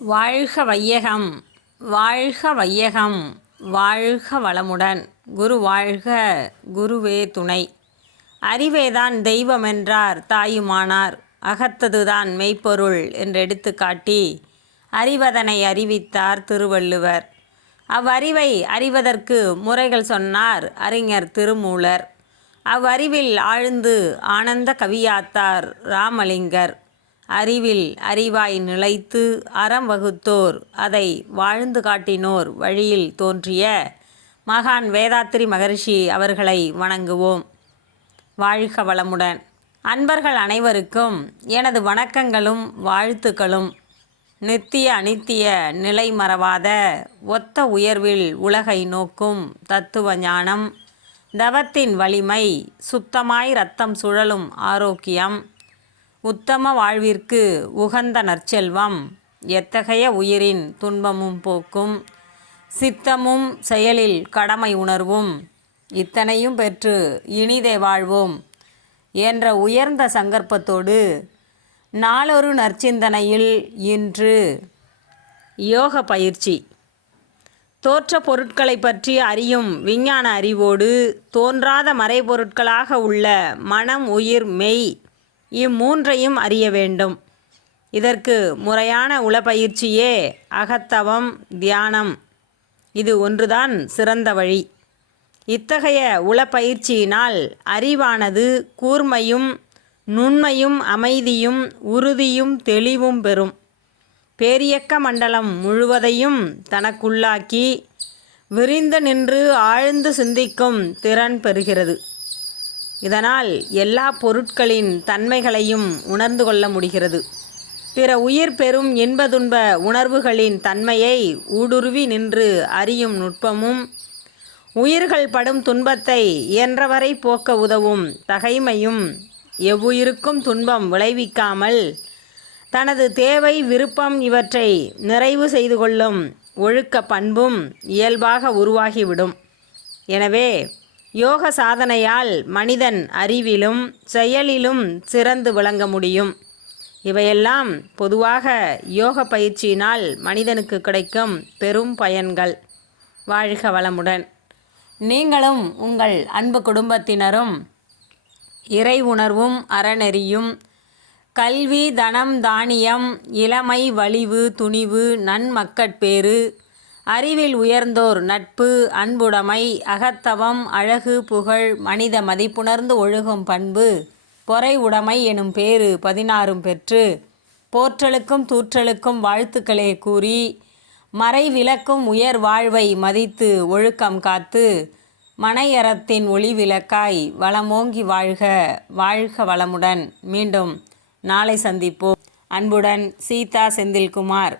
வாழ்க வையகம், வாழ்க வையகம், வாழ்க வளமுடன். குரு வாழ்க, குருவே துணை. அறிவேதான் தெய்வமென்றார் தாயுமானார், அகத்ததுதான் மெய்ப்பொருள் என்றெடுத்து காட்டி அறிவதனை அறிவித்தார் திருவள்ளுவர். அவ்வறிவை அறிவதற்கு முறைகள் சொன்னார் அறிஞர் திருமூலர். அவ்வறிவில் ஆழ்ந்து ஆனந்த கவியாத்தார் ராமலிங்கர். அறிவில் அறிவாய் நிலைத்து அறம் வகுத்தோர், அதை வாழ்ந்து காட்டினோர் வழியில் தோன்றிய மகான் வேதாத்திரி மகரிஷி அவர்களை வணங்குவோம். வாழ்க வளமுடன். அன்பர்கள் அனைவருக்கும் எனது வணக்கங்களும் வாழ்த்துக்களும். நித்திய அனித்திய நிலை மறவாத ஒத்த உயர்வில் உலகை நோக்கும் தத்துவ ஞானம், தவத்தின் வலிமை, சுத்தமாய் இரத்தம் சுழலும் ஆரோக்கியம், உத்தம வாழ்விற்கு உகந்த நற்செல்வம், எத்தகைய உயிரின் துன்பமும் போக்கும் சித்தமும் செயலில் கடமை உணர்வும், இத்தனையும் பெற்று இனிதே வாழ்வோம் என்ற உயர்ந்த சங்கற்பத்தோடு நாளொரு நற்சிந்தனையில் இன்று யோக பயிற்சி. தோற்ற பொருட்களை பற்றி அறியும் விஞ்ஞான அறிவோடு தோன்றாத மறைபொருட்களாக உள்ள மனம், உயிர், மெய் இம்மூன்றையும் அறிய வேண்டும். இதற்கு முறையான உளப்பயிற்சியே அகத்தவம், தியானம். இது ஒன்றுதான் சிறந்த வழி. இத்தகைய உளப்பயிற்சியினால் அறிவானது கூர்மையும் நுண்மையும் அமைதியும் உறுதியும் தெளிவும் பெறும். பேரியக்க மண்டலம் முழுவதையும் தனக்குள்ளாக்கி விரிந்து நின்று ஆழ்ந்து சிந்திக்கும் திறன் பெறுகிறது. இதனால் எல்லா பொருட்களின் தன்மைகளையும் உணர்ந்து கொள்ள முடிகிறது. பிற உயிர் பெறும் இன்ப துன்ப உணர்வுகளின் தன்மையை ஊடுருவி நின்று அறியும் நுட்பமும், உயிர்கள் படும் துன்பத்தை இயன்றவரை போக்க உதவும் தகைமையும், எவ்வுயிருக்கும் துன்பம் விளைவிக்காமல் தனது தேவை, விருப்பம் இவற்றை நிறைவு செய்து கொள்ளும் ஒழுக்க பண்பும் இயல்பாக உருவாகிவிடும். எனவே யோக சாதனையால் மனிதன் அறிவிலும் செயலிலும் சிறந்து விளங்க முடியும். இவையெல்லாம் பொதுவாக யோக பயிற்சியினால் மனிதனுக்கு கிடைக்கும் பெரும் பயன்கள். வாழ்க வளமுடன். நீங்களும் உங்கள் அன்பு குடும்பத்தினரும் இறை உணர்வும் அறநெறியும், கல்வி, தனம், தானியம், இளமை, வலிவு, துணிவு, நன்மக்கட்பேறு, அறிவில் உயர்ந்தோர் நட்பு, அன்புடைமை, அகத்தவம், அழகு, புகழ், மனித மதிப்புணர்ந்து ஒழுகும் பண்பு, பொறை உடைமை எனும் பேறு 16 பெற்று போற்றலுக்கும் தூற்றலுக்கும் வாழ்த்துக்களே கூறி, மறை விளக்கும் உயர் வாழ்வை மதித்து ஒழுக்கம் காத்து மனையறத்தின் ஒளி விளக்காய் வளமோங்கி வாழ்க. வாழ்க வளமுடன். மீண்டும் நாளை சந்திப்போம். அன்புடன் சீதா செந்தில்குமார்.